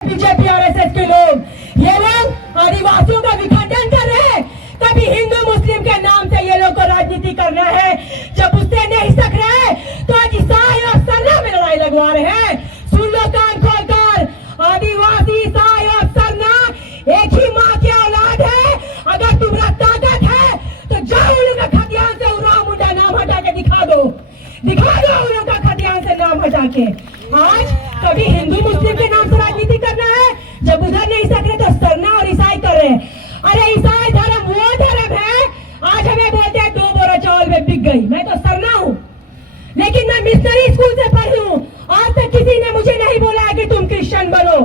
BJP RSS के लोग ये लोग आदिवासियों का विखंडन कर रहे हैं। कभी हिंदू मुस्लिम के नाम से ये लोग को राजनीति करना है। जब उससे नहीं सक रहे तो आज ईसाई और सरना में लड़ाई लगवा रहे हैं। सुन लो कान खोलकर, आदिवासी ईसाई और सरना एक ही माँ की औलाद है। अगर तुम्हारा ताकत है तो जाओ उन लोग का खतियान से उराव मुंडा नाम हटा के दिखा दो उन लोग का खतियान से नाम हटा के। आज कभी हिंदू मुस्लिम के नाम से राजनीति करना है, जब उधर नहीं सक रहे तो सरना और ईसाई कर रहे हैं। अरे ईसाई धर्म वो धर्म है, आज हमें बोलते हैं 2 बोरा चावल में बिक गई। मैं तो सरना हूँ, लेकिन मैं मिशनरी स्कूल से पढ़ी हूँ। आज तक किसी ने मुझे नहीं बोला है कि तुम क्रिश्चियन बनो।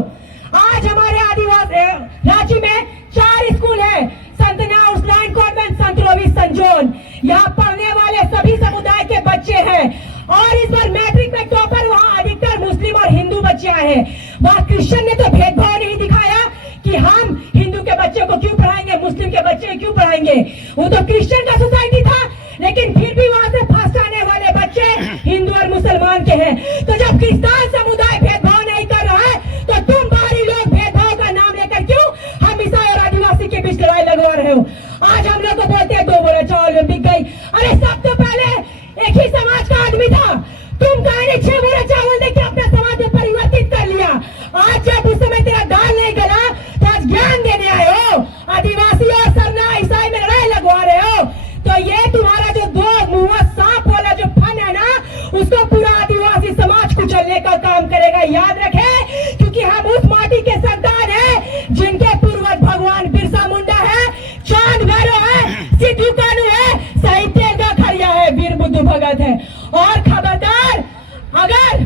आज हमारे आदिवासी राज्य में 4 स्कूल है, संत नाउस लैंड कॉन्वेंट, संत रोवी, संजोन। यहाँ पढ़ने वाले सभी समुदाय के बच्चे हैं और इस बार मैट्रिक में टॉपर वहाँ अधिकतर मुस्लिम और हिंदू बच्चे आए हैं। वहाँ क्रिश्चियन ने तो भेदभाव नहीं दिखाया कि हम हिंदू के बच्चे को क्यों पढ़ाएंगे, मुस्लिम के बच्चे को क्यों पढ़ाएंगे। वो तो क्रिश्चियन का सोसाइटी था, लेकिन फिर भी वहाँ से फर्स्ट आने वाले बच्चे हिंदू और मुसलमान के हैं। तो जब क्रिश्चियन समुदाय भेदभाव नहीं कर रहा है तो तुम बाहरी लोग भेदभाव का नाम लेकर क्यों हम ईसाई और आदिवासी के बीच लड़ाई लगवा रहे हो। आज हम लोग को बोलते हैं 2 बोरा चावल में बिक गई। अरे सब तो पहले एक ही समाज का आदमी था। तुम कहे 6 बोरा चावल देके अपना समाज में परिवर्तित कर लिया। आज जब उस समय तेरा दाल नहीं गला तो आज ज्ञान देने आए हो। आदिवासी और सरना ईसाई में लड़ाई लगवा रहे हो। तो ये तुम्हारा जो 2 मुंह सांप वाला जो फन है ना, उसको पूरा आदिवासी समाज कुचलने का काम करेगा। याद रखे, क्योंकि हम उस माटी के संतान है जिनके पूर्वज भगवान बिरसा मुंडा है, चांद भैरव है, सिद्धू कानू है, साहित्य का खड़िया है, वीर बुद्धू भगत है। और खबरदार, अगर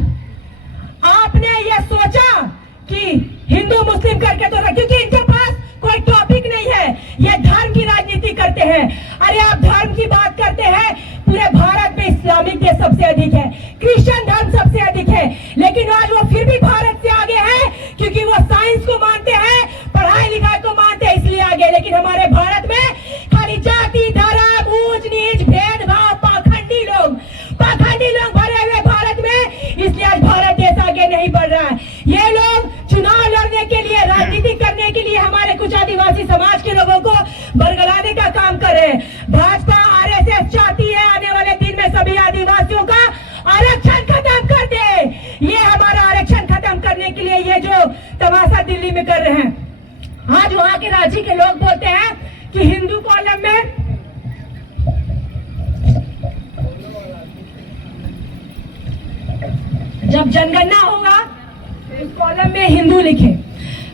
आपने ये सोचा कि हिंदू मुस्लिम करके तो, क्योंकि इनके पास कोई टॉपिक नहीं है, ये धर्म की राजनीति करते हैं। अरे आप धर्म की बात करते हैं, पूरे भारत में इस्लामिक देश सबसे अधिक है, क्रिश्चियन धर्म सबसे अधिक है, लेकिन आज वो फिर भी भारत से आगे है क्योंकि वो साइंस को मानते हैं, पढ़ाई लिखाई को मानते हैं, इसलिए आगे। लेकिन हमारे भारत में खाली जाति, धर्म, ऊंच नीच, भेदभाव, पाखंडी लोग भरे हुए भारत में, इसलिए आज भारत देश आगे नहीं बढ़ रहा है। ये लोग चुनाव लड़ने के लिए, राजनीति करने के लिए हमारे कुछ आदिवासी समाज के लोगों को बरगलाने का काम कर रहे हैं। भाजपा आरएसएस चाहती है आने वाले दिन में सभी आदिवासियों का आरक्षण खत्म कर दे। ये हमारा आरक्षण खत्म करने के लिए ये जो तमाशा दिल्ली में कर रहे हैं। आज वहां के राज्य के लोग बोलते हैं कि हिंदू कॉलम में जब जनगणना होगा इस कॉलम में हिंदू लिखे।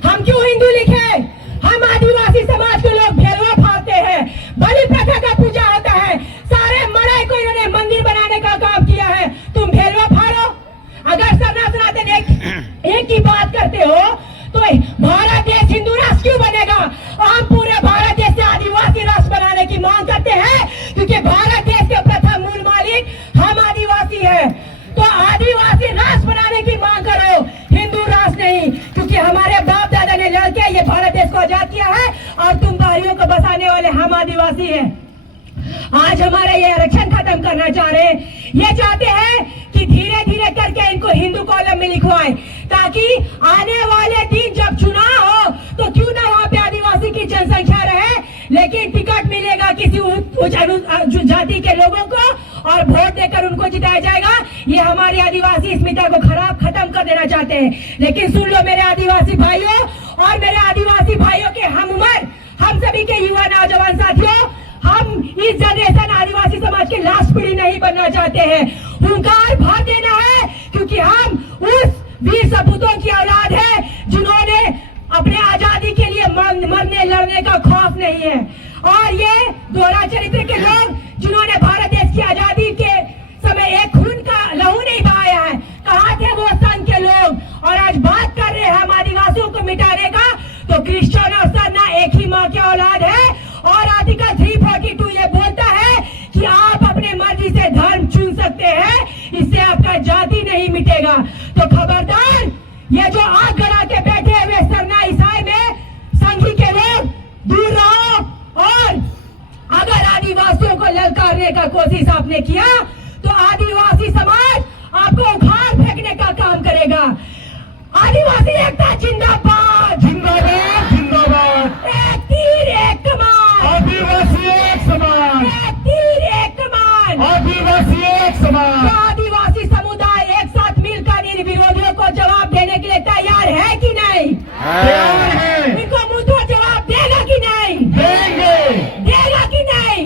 हम क्यों हिंदू लिखे? हम आदिवासी समाज के लोग भेलवा फाड़ते हैं, बलि प्रथा का पूजा होता है, सारे मड़ई को इन्होंने मंदिर बनाने का काम किया है। तुम भेलवा फाड़ो। अगर सरना सनातन एक ही बात करते हो तो भारत देश हिंदू राष्ट्र क्यों बनेगा? हम पूरे भारत देश से आदिवासी राष्ट्र बनाने की मांग करते हैं, क्योंकि भारत देश के प्रथम मूल मालिक हम आदिवासी है। तो आदिवासी राष्ट्र बनाने की मांग करो, हिंदू राष्ट्र नहीं, क्योंकि हमारे बाप दादा ने लड़के ये भारत देश को आजाद किया है और तुम बाहरियों को बसाने वाले हम आदिवासी हैं। आज हमारे ये आरक्षण खत्म करना चाह रहे हैं। ये चाहते हैं कि धीरे धीरे करके इनको हिंदू कॉलम में लिखवाए, ताकि आने वाले दिन जब चुनाव हो तो क्यों ना वहाँ पे आदिवासी की जनसंख्या रहे, लेकिन टिकट मिलेगा किसी उच्च जाति के लोगों को और वोट देकर उनको जिताया जाएगा। ये हमारी आदिवासी अस्मिता को खत्म कर देना चाहते हैं। लेकिन सुन लो मेरे आदिवासी भाइयों और मेरे आदिवासी भाइयों के हम उम्र, हम सभी के युवा नौजवान साथियों, हम इस जनरेशन आदिवासी समाज के लास्ट पीढ़ी नहीं बनना चाहते हैं। हुंकार भर देना है, क्योंकि हम उस वीर सपूतों की औलाद है जिन्होंने अपने आजादी के लिए मरने लड़ने का खौफ नहीं है। और ये दोहरा चरित्र के लोग जिन्होंने भारत देश की आजादी के समय एक खून का लहू नहीं बहाया है, कहाँ थे वो संघ के लोग? और आज बात कर रहे हैं हम आदिवासियों को मिटाने का, तो क्रिश्चियन और सरना एक ही माँ की औलाद है। और आर्टिकल 342 ये बोलता है कि आप अपने मर्जी से धर्म चुन सकते हैं, इससे आपका जाति नहीं मिटेगा। तो खबरदार, ये जो आग गड़ा के बैठे हुए सरना ईसाई में संघी के लोग दूर रहो। और अगर आदिवासियों को ललकारने का कोशिश आपने किया तो आदिवासी समाज आपको उखाड़ फेंकने का काम करेगा। आदिवासी एकता जिंदाबाद। तैयार है। इनको मुंह तोड़ जवाब देगा कि नहीं? देंगे। देगा कि नहीं?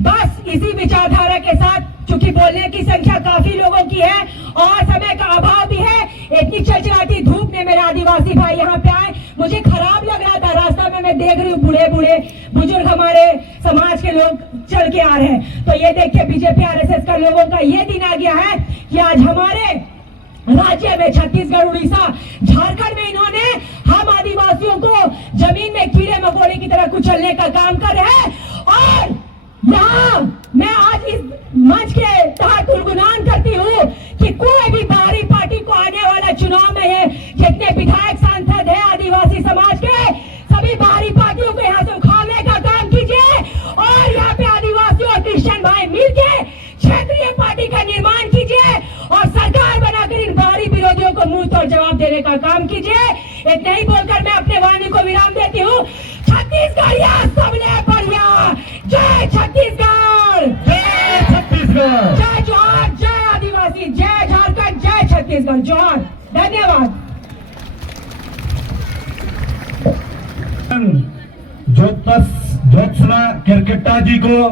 बस इसी विचारधारा के साथ, चूंकि बोलने की संख्या काफी लोगों की है और समय का अभाव भी है, इतनी चलचलाती धूप में मेरे आदिवासी भाई यहाँ पे आए, मुझे खराब लग रहा था। रास्ता में मैं देख रही हूँ बूढ़े बूढ़े बुजुर्ग हमारे समाज के लोग चल के आ रहे हैं, तो ये देख के बीजेपी आरएसएस का लोगों का ये दिन आ गया है कि आज हमारे राज्य में, छत्तीसगढ़, उड़ीसा, झारखंड में इन्होंने हम आदिवासियों को जमीन में कीड़े मकोड़े की तरह कुचलने का काम कर रहे हैं। और यहाँ मैं आज इस मंच के तहत गुणगान करती हूँ कि कोई भी बाहरी पार्टी को आने वाला चुनाव में है, जितने विधायक सांसद है आदिवासी समाज के, सभी बाहरी पार्टियों को यहाँ से उखाड़ने का काम कीजिए और यहाँ पे आदिवासी और क्रिश्चियन भाई मिलकर क्षेत्रीय पार्टी का निर्माण कीजिए और सरकार बनाकर इन बाहरी विरोधियों को मुंह तोड़ जवाब देने का काम कीजिए। इतना ही बोलकर मैं अपने वाणी को विराम देती हूँ। छत्तीसगढ़िया सबले बढ़िया, जय छत्तीसगढ़, जय छत्तीसगढ़, जय जोहार, जय आदिवासी, जय झारखंड, जय छत्तीसगढ़, जोहार, धन्यवाद। ज्योत्सना केरकेट्टा जी को